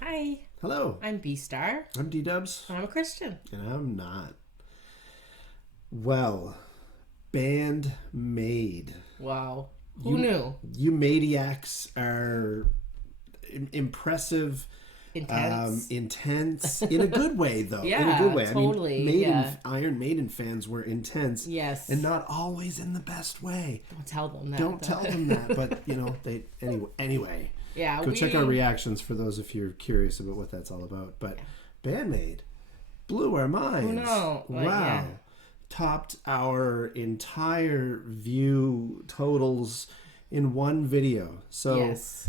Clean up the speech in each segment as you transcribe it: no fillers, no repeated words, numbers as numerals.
Hi, Hello, I'm B-Star, I'm D-Dubs, and I'm a Christian. and I'm not. Well, Band Maid. Wow. Who knew? You Madiacs are impressive, Intense. intense, in a good way, though. In a good Yeah, way. totally. I mean, Yeah. Iron Maiden fans were intense, Yes. and not always in the best way. Don't tell them that. Don't though. tell them that, but, they... Anyway. Yeah, Go check our reactions for those if you're curious about what that's all about. But Band Maid blew our minds. No. Wow. Yeah. Topped our entire view totals in one video. So Yes.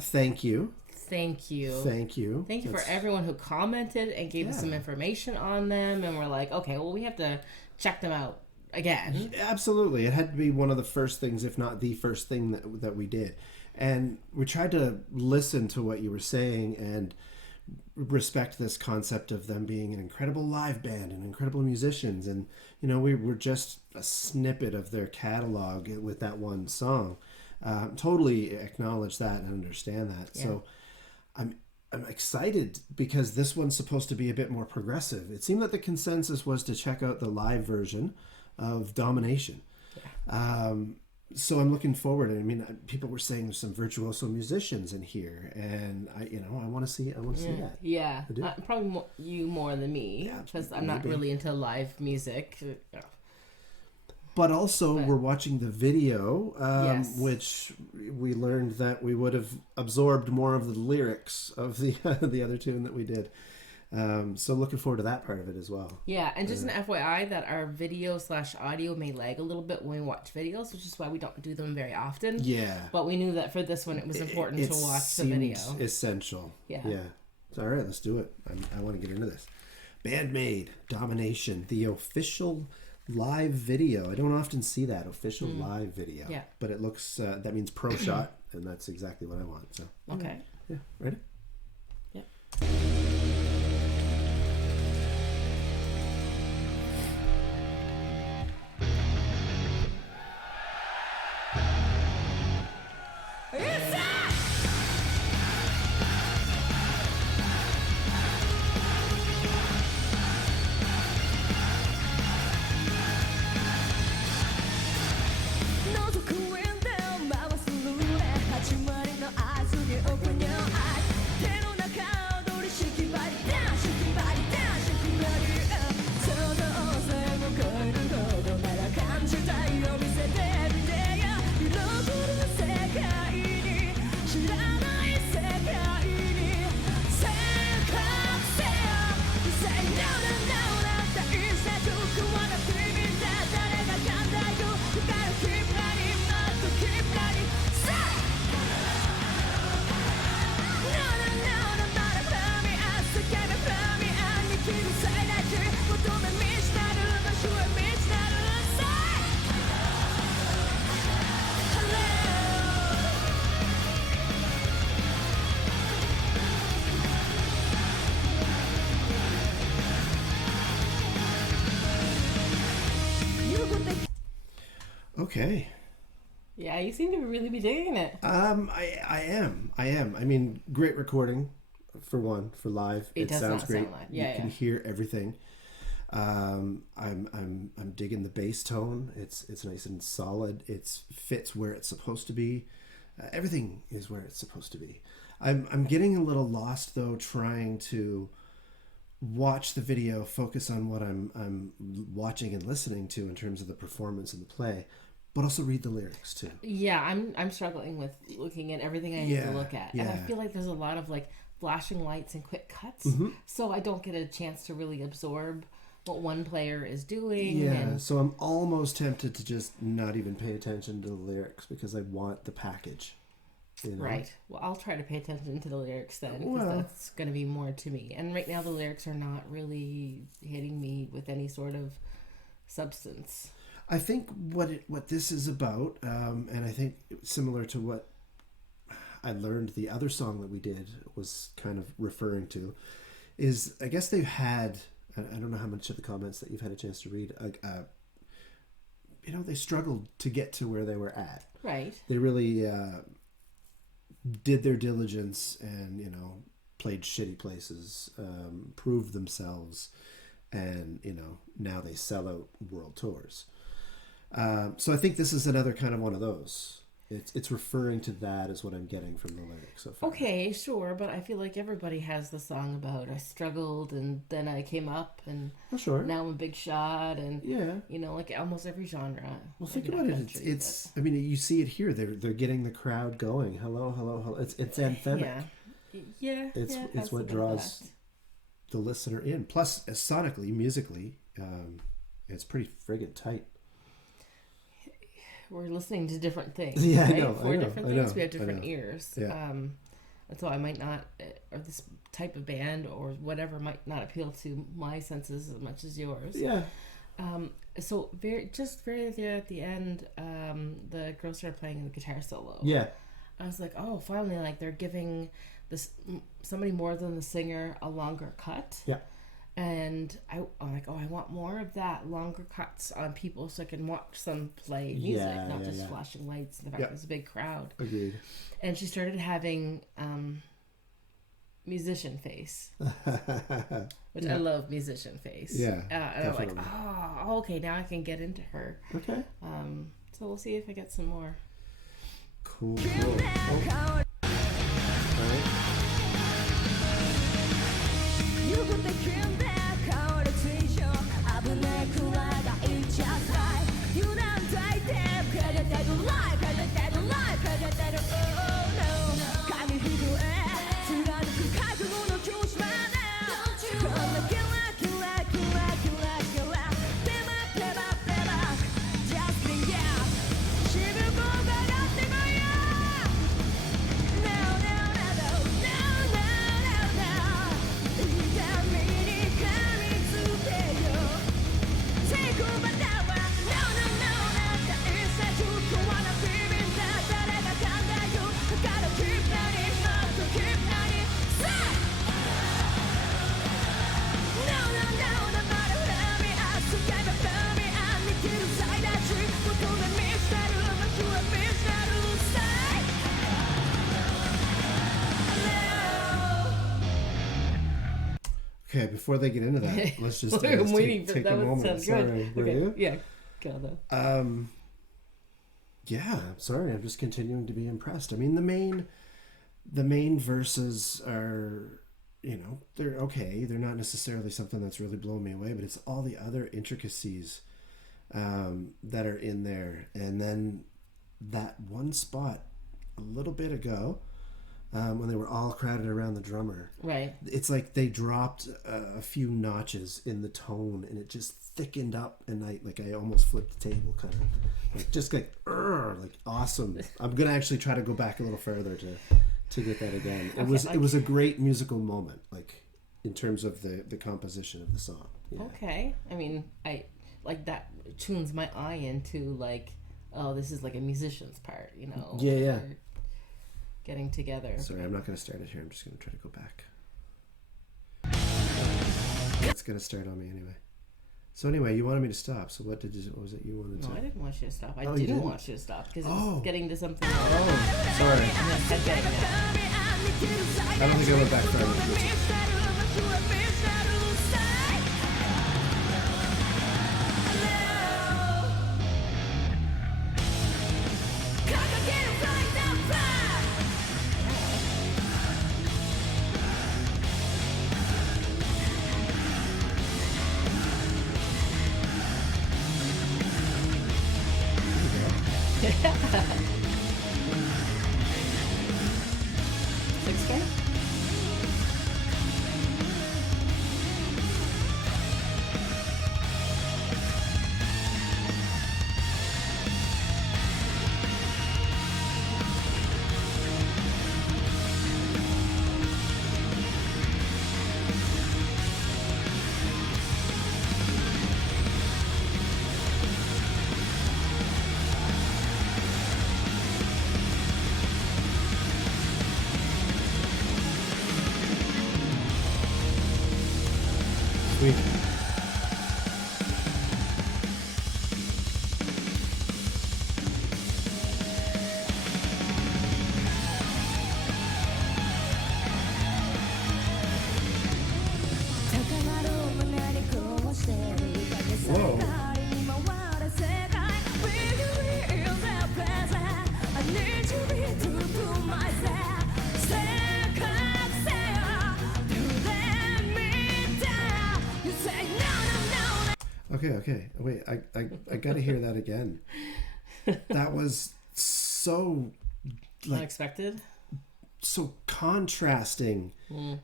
thank you. Thank you. Thank you. Thank you for everyone who commented and gave us some information on them. And we're like, okay, well, we have to check them out again. Absolutely. It had to be one of the first things, if not the first thing that we did. And we tried to listen to what you were saying and respect this concept of them being an incredible live band and incredible musicians. And, we were just a snippet of their catalog with that one song. Totally acknowledge that and understand that. Yeah. So I'm excited because this one's supposed to be a bit more progressive. It seemed that the consensus was to check out the live version of Domination. Yeah. So I'm looking forward. I mean, people were saying there's some virtuoso musicians in here, and I want to see that. Yeah, probably you more than me, because I'm not really into live music. But also, we're watching the video, which we learned that we would have absorbed more of the lyrics of the other tune that we did. So looking forward to that part of it as well. Yeah, and just an FYI that our video/audio may lag a little bit when we watch videos, which is why we don't do them very often. Yeah. But we knew that for this one it was important to watch the video. Essential. Yeah. So, all right, let's do it. I want to get into this. Band Maid, Domination, the official live video. I don't often see that official live video. Yeah. But it looks, that means pro shot, and that's exactly what I want. So. Okay. Yeah, ready? Yep. Okay. Yeah, you seem to really be digging it. I am. I mean, great recording, for one, for live. It does sounds not great. Sound like. You can hear everything. I'm digging the bass tone. It's nice and solid. It fits where it's supposed to be. Everything is where it's supposed to be. I'm getting a little lost though, trying to watch the video, focus on what I'm watching and listening to in terms of the performance and the play, but also read the lyrics too. Yeah, I'm struggling with looking at everything I need to look at, and I feel like there's a lot of like flashing lights and quick cuts, so I don't get a chance to really absorb what one player is doing. Yeah, so I'm almost tempted to just not even pay attention to the lyrics because I want the package. Right. Well, I'll try to pay attention to the lyrics then, because that's going to be more to me. And right now the lyrics are not really hitting me with any sort of substance. I think what this is about, and I think similar to what I learned the other song that we did was kind of referring to, is I guess they've had, I don't know how much of the comments that you've had a chance to read, they struggled to get to where they were at. Right. They really did their diligence and, played shitty places, proved themselves, and, now they sell out world tours. So I think this is another kind of one of those. It's referring to that as what I'm getting from the lyrics so far. Okay, sure, but I feel like everybody has the song about I struggled and then I came up and now I'm a big shot and like almost every genre. Well, think about it. It's I mean, you see it here. They're getting the crowd going. Hello, hello, hello. It's anthemic. Yeah. It's what draws the listener in. Plus, sonically, musically, it's pretty friggin' tight. We're listening to different things. Yeah, right? I know. For different things, we have different I ears. Yeah. And so I might not, or this type of band or whatever might not appeal to my senses as much as yours. Yeah. So very there at the end, the girls started playing the guitar solo. Yeah. I was like, oh, finally, like they're giving this somebody more than the singer a longer cut. Yeah. And I'm like, oh, I want more of that, longer cuts on people so I can watch them play music, not just flashing lights and the fact there's a big crowd. Agreed. And she started having musician face, which I love musician face. Yeah, and I'm like, oh, okay, now I can get into her. Okay. So we'll see if I get some more. Cool. Oh. Okay, before they get into that, let's just take a moment. Sorry, were you? Yeah, go though. Yeah, sorry, I'm just continuing to be impressed. I mean, the main verses are, they're okay. They're not necessarily something that's really blown me away, but it's all the other intricacies that are in there. And then that one spot a little bit ago, when they were all crowded around the drummer. Right. It's like they dropped a few notches in the tone, and it just thickened up, and I almost flipped the table, kind of like awesome. I'm gonna actually try to go back a little further to get that again. It was a great musical moment, like in terms of the composition of the song. Yeah. Okay. I mean, I like that tunes my eye into like, oh, this is like a musician's part, Yeah. Getting together. Sorry, I'm not going to start it here. I'm just going to try to go back. It's going to start on me anyway. So anyway, you wanted me to stop. So what was it you wanted to? No, I didn't want you to stop. I didn't want you to stop because it was getting to something else. Oh, sorry. I don't think I went back far enough. Okay. Wait, I got to hear that again. That was so unexpected. So contrasting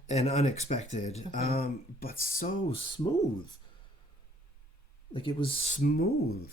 and unexpected, but so smooth. Like it was smooth.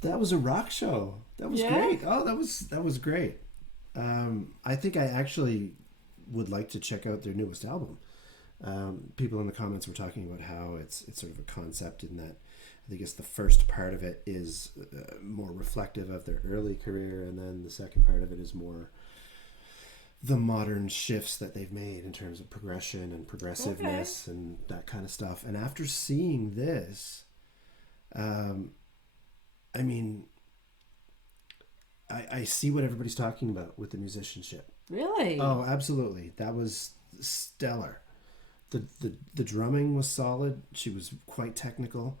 That was a rock show. That was great. Oh, that was great. I think I actually would like to check out their newest album. People in the comments were talking about how it's sort of a concept in that I think it's the first part of it is more reflective of their early career, and then the second part of it is more the modern shifts that they've made in terms of progression and progressiveness and that kind of stuff. And after seeing this, I mean, I see what everybody's talking about with the musicianship. Really? Oh, absolutely. That was stellar. The drumming was solid. She was quite technical.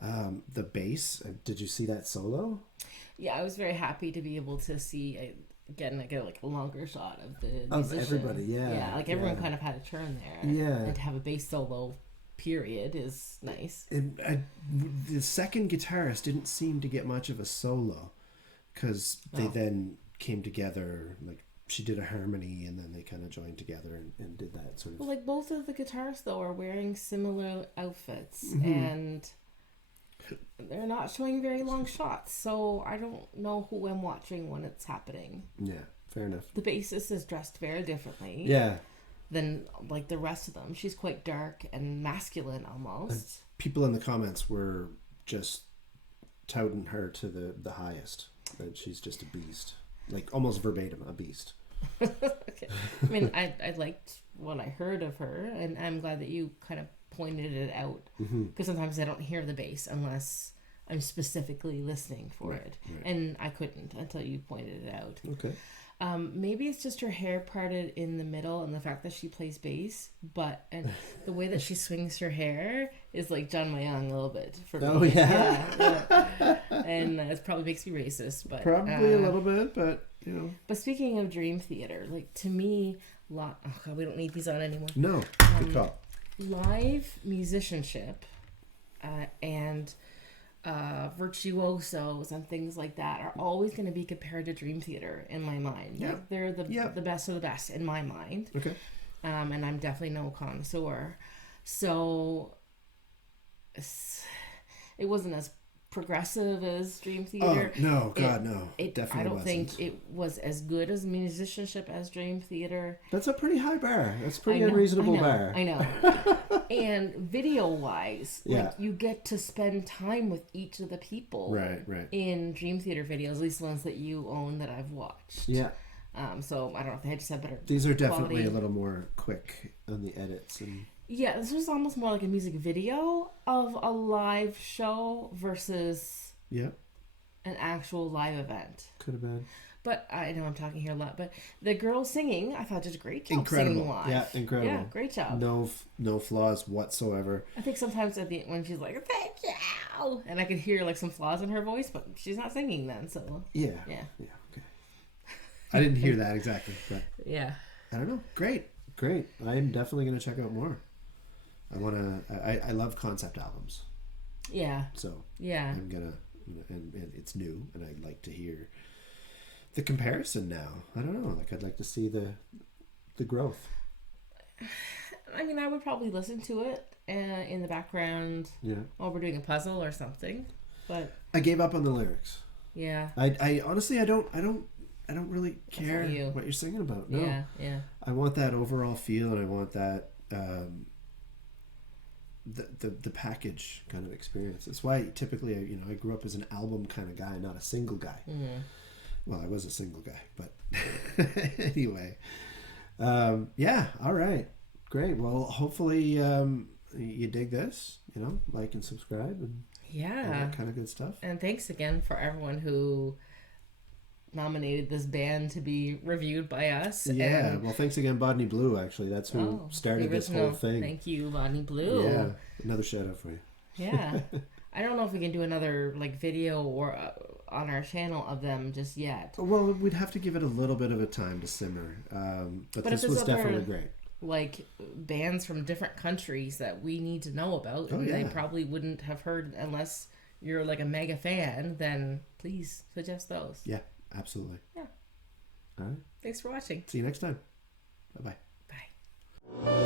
The bass, did you see that solo? Yeah, I was very happy to be able to see, again, I get like a longer shot of the musician. Of everybody, yeah. Yeah, like everyone kind of had a turn there. Yeah. And to have a bass solo period is nice. The second guitarist didn't seem to get much of a solo because they then came together, like she did a harmony and then they kind of joined together and did that sort of... Well, like both of the guitarists though are wearing similar outfits and they're not showing very long shots, so I don't know who I'm watching when it's happening. Yeah, fair enough. The bassist is dressed very differently. Yeah. Than like the rest of them. She's quite dark and masculine almost. People in the comments were just touting her to the highest. That she's just a beast. Like almost verbatim, a beast. Okay. I mean, I liked what I heard of her, and I'm glad that you kind of pointed it out. Because sometimes I don't hear the bass unless I'm specifically listening for it. Right. And I couldn't until you pointed it out. Okay. Maybe it's just her hair parted in the middle and the fact that she plays bass, and the way that she swings her hair is like John Mayang a little bit for me. Oh yeah. And it probably makes me racist, but probably a little bit, but you know. But speaking of Dream Theater, like to me, oh God, we don't need these on anymore. No, good call. Live musicianship, and virtuosos and things like that are always going to be compared to Dream Theater in my mind. Yeah. Like they're the best of the best in my mind. Okay. And I'm definitely no connoisseur. So it wasn't as progressive as Dream Theater. Oh, no, God, no. It definitely I don't wasn't. Think it was as good as musicianship as Dream Theater. That's a pretty high bar. That's a pretty unreasonable bar. I know. And video-wise, like you get to spend time with each of the people in Dream Theater videos, at least the ones that you own that I've watched. Yeah. So I don't know if they just have better These are definitely quality. A little more quick on the edits and... Yeah, this was almost more like a music video of a live show versus an actual live event. Could have been. But I know I'm talking here a lot, but the girl singing, I thought did a great job Incredible. singing live. Yeah, incredible. Yeah, great job. No flaws whatsoever. I think sometimes at the when she's like, "Thank you," and I could hear like some flaws in her voice, but she's not singing then, so yeah. Okay. I didn't hear that exactly, but yeah, I don't know. Great. I'm definitely gonna check out more. I love concept albums. Yeah. So yeah, I'm gonna, and it's new, and I'd like to hear the comparison now. I don't know. Like I'd like to see the growth. I mean, I would probably listen to it in the background while we're doing a puzzle or something. But I gave up on the lyrics. Yeah. I honestly I don't really care what you're singing about. No. Yeah. I want that overall feel, and I want that the package kind of experience. That's why typically I grew up as an album kind of guy, not a single guy. Mm-hmm. Well, I was a single guy, but anyway. Yeah, all right. Great. Well, hopefully you dig this, like and subscribe and all that kind of good stuff. And thanks again for everyone who nominated this band to be reviewed by us. Yeah, well, thanks again, Bodney Blue, actually. That's who started this whole thing. Thank you, Bodney Blue. Yeah, another shout out for you. Yeah. I don't know if we can do another video or on our channel of them just yet. Well, we'd have to give it a little bit of a time to simmer. But this was definitely great. Like bands from different countries that we need to know about, and they probably wouldn't have heard unless you're like a mega fan, then please suggest those. Yeah, absolutely. Yeah. All right. Thanks for watching. See you next time. Bye-bye. Bye.